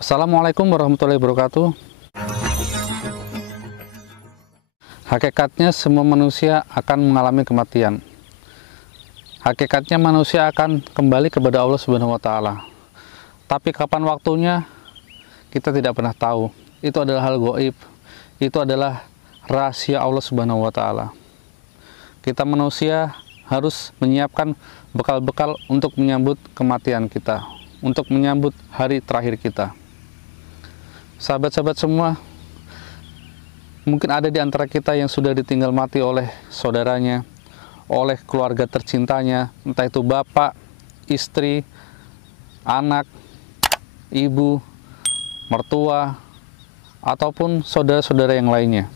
Assalamualaikum warahmatullahi wabarakatuh. Hakikatnya semua manusia akan mengalami kematian. Hakikatnya manusia akan kembali kepada Allah Subhanahu wa taala. Tapi kapan waktunya kita tidak pernah tahu. Itu adalah hal gaib. Itu adalah rahasia Allah Subhanahu wa taala. Kita manusia harus menyiapkan bekal-bekal untuk menyambut kematian kita, untuk menyambut hari terakhir kita. Sahabat-sahabat semua, mungkin ada di antara kita yang sudah ditinggal mati oleh saudaranya, oleh keluarga tercintanya, entah itu bapak, istri, anak, ibu, mertua, ataupun saudara-saudara yang lainnya.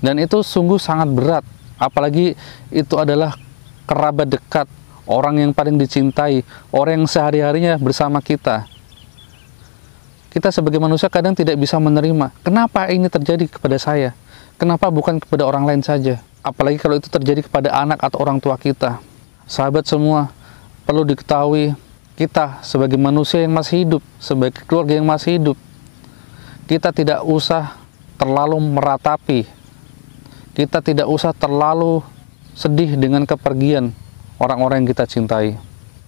Dan itu sungguh sangat berat, apalagi itu adalah kerabat dekat, orang yang paling dicintai, orang yang sehari-harinya bersama kita. Kita sebagai manusia kadang tidak bisa menerima, kenapa ini terjadi kepada saya? Kenapa bukan kepada orang lain saja? Apalagi kalau itu terjadi kepada anak atau orang tua kita. Sahabat semua, perlu diketahui, kita sebagai manusia yang masih hidup, sebagai keluarga yang masih hidup, kita tidak usah terlalu meratapi, kita tidak usah terlalu sedih dengan kepergian orang-orang yang kita cintai.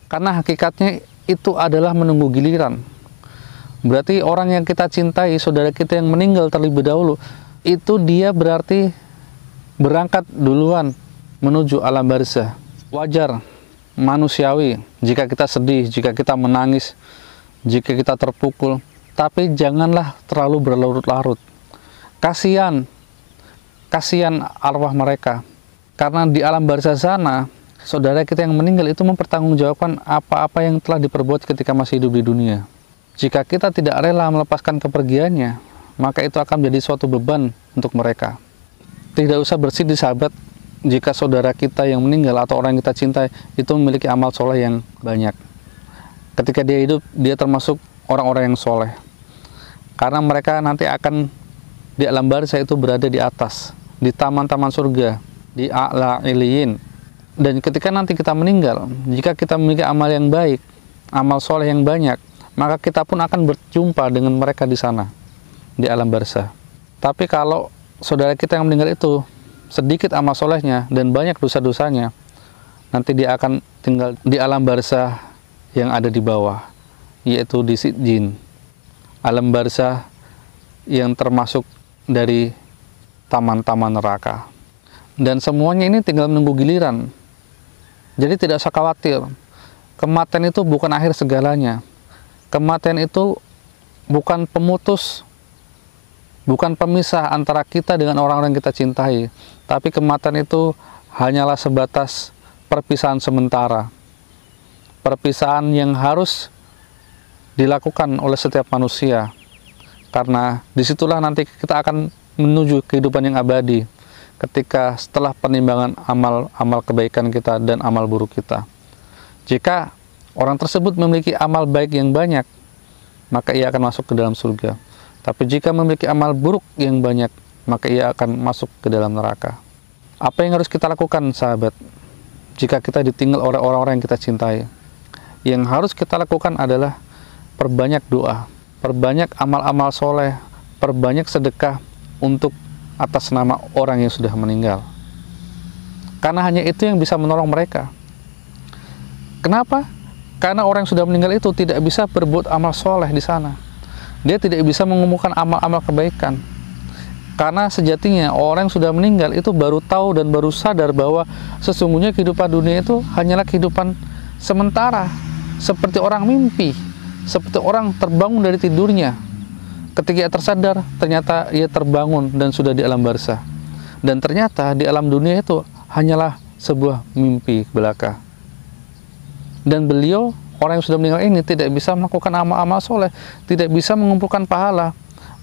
Karena hakikatnya itu adalah menunggu giliran. Berarti orang yang kita cintai, saudara kita yang meninggal terlebih dahulu, itu dia berarti berangkat duluan menuju alam barzah. Wajar, manusiawi, jika kita sedih, jika kita menangis, jika kita terpukul, tapi janganlah terlalu berlarut-larut. Kasihan arwah mereka. Karena di alam barzah sana, saudara kita yang meninggal itu mempertanggungjawabkan apa-apa yang telah diperbuat ketika masih hidup di dunia. Jika kita tidak rela melepaskan kepergiannya, maka itu akan menjadi suatu beban untuk mereka. Tidak usah bersedih sahabat, jika saudara kita yang meninggal atau orang yang kita cintai itu memiliki amal soleh yang banyak. Ketika dia hidup, dia termasuk orang-orang yang soleh. Karena mereka nanti akan di alam barzah itu berada di atas, di taman-taman surga, di a'la iliyin. Dan ketika nanti kita meninggal, jika kita memiliki amal yang baik, amal soleh yang banyak, maka kita pun akan berjumpa dengan mereka di sana, di alam barzah. Tapi kalau saudara kita yang meninggal itu sedikit amal solehnya dan banyak dosa-dosanya, nanti dia akan tinggal di alam barzah yang ada di bawah, yaitu di Sijjin, alam barzah yang termasuk dari taman-taman neraka. Dan semuanya ini tinggal menunggu giliran. Jadi tidak usah khawatir, kematian itu bukan akhir segalanya. Kematian itu bukan pemutus, bukan pemisah antara kita dengan orang-orang yang kita cintai. Tapi kematian itu hanyalah sebatas perpisahan sementara. Perpisahan yang harus dilakukan oleh setiap manusia. Karena disitulah nanti kita akan menuju kehidupan yang abadi. Ketika setelah penimbangan amal kebaikan kita dan amal buruk kita. Jika orang tersebut memiliki amal baik yang banyak, maka ia akan masuk ke dalam surga. Tapi jika memiliki amal buruk yang banyak, maka ia akan masuk ke dalam neraka. Apa yang harus kita lakukan, sahabat, jika kita ditinggal oleh orang-orang yang kita cintai? Yang harus kita lakukan adalah perbanyak doa, perbanyak amal-amal soleh, perbanyak sedekah untuk atas nama orang yang sudah meninggal. Karena hanya itu yang bisa menolong mereka. Kenapa? Karena orang yang sudah meninggal itu tidak bisa berbuat amal soleh di sana. Dia tidak bisa mengumpulkan amal-amal kebaikan. Karena sejatinya orang yang sudah meninggal itu baru tahu dan baru sadar bahwa sesungguhnya kehidupan dunia itu hanyalah kehidupan sementara. Seperti orang mimpi, seperti orang terbangun dari tidurnya. Ketika ia tersadar, ternyata ia terbangun dan sudah di alam barzah. Dan ternyata di alam dunia itu hanyalah sebuah mimpi belaka. Dan beliau, orang yang sudah meninggal ini, tidak bisa melakukan amal-amal soleh, tidak bisa mengumpulkan pahala.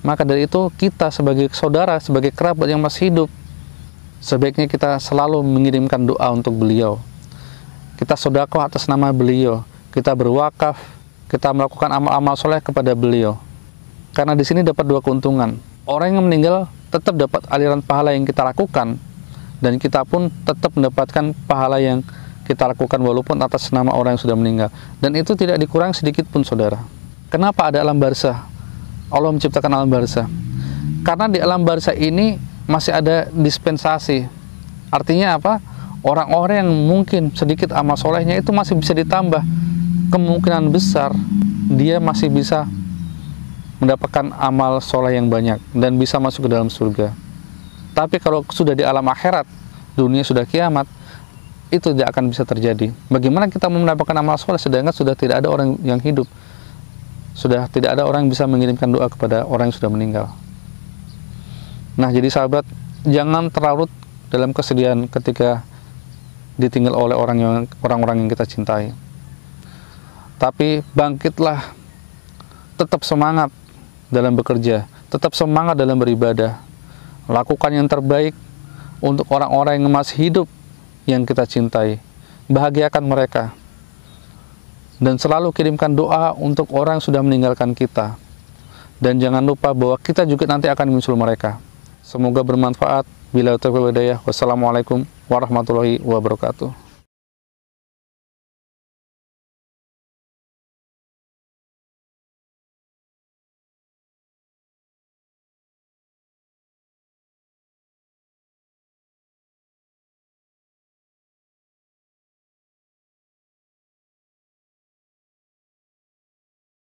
Maka dari itu kita sebagai saudara, sebagai kerabat yang masih hidup, sebaiknya kita selalu mengirimkan doa untuk beliau. Kita sedekah atas nama beliau, kita berwakaf, kita melakukan amal-amal soleh kepada beliau. Karena di sini dapat dua keuntungan. Orang yang meninggal tetap dapat aliran pahala yang kita lakukan, dan kita pun tetap mendapatkan pahala yang kita lakukan walaupun atas nama orang yang sudah meninggal. Dan itu tidak dikurangi sedikit pun, saudara. Kenapa ada alam barzah? Allah menciptakan alam barzah. Karena di alam barzah ini masih ada dispensasi. Artinya apa? Orang-orang yang mungkin sedikit amal solehnya itu masih bisa ditambah. Kemungkinan besar dia masih bisa mendapatkan amal soleh yang banyak dan bisa masuk ke dalam surga. Tapi kalau sudah di alam akhirat, dunia sudah kiamat, itu tidak akan bisa terjadi. Bagaimana kita mau mendapatkan amal soleh sedangkan sudah tidak ada orang yang hidup, sudah tidak ada orang yang bisa mengirimkan doa kepada orang yang sudah meninggal. Nah, jadi sahabat, jangan terlarut dalam kesedihan ketika ditinggal oleh orang-orang yang kita cintai. Tapi bangkitlah, tetap semangat dalam bekerja, tetap semangat dalam beribadah. Lakukan yang terbaik untuk orang-orang yang masih hidup yang kita cintai. Bahagiakan mereka. Dan selalu kirimkan doa untuk orang yang sudah meninggalkan kita. Dan jangan lupa bahwa kita juga nanti akan menyusul mereka. Semoga bermanfaat. Bila taufiq wal hidayah. Wassalamualaikum warahmatullahi wabarakatuh.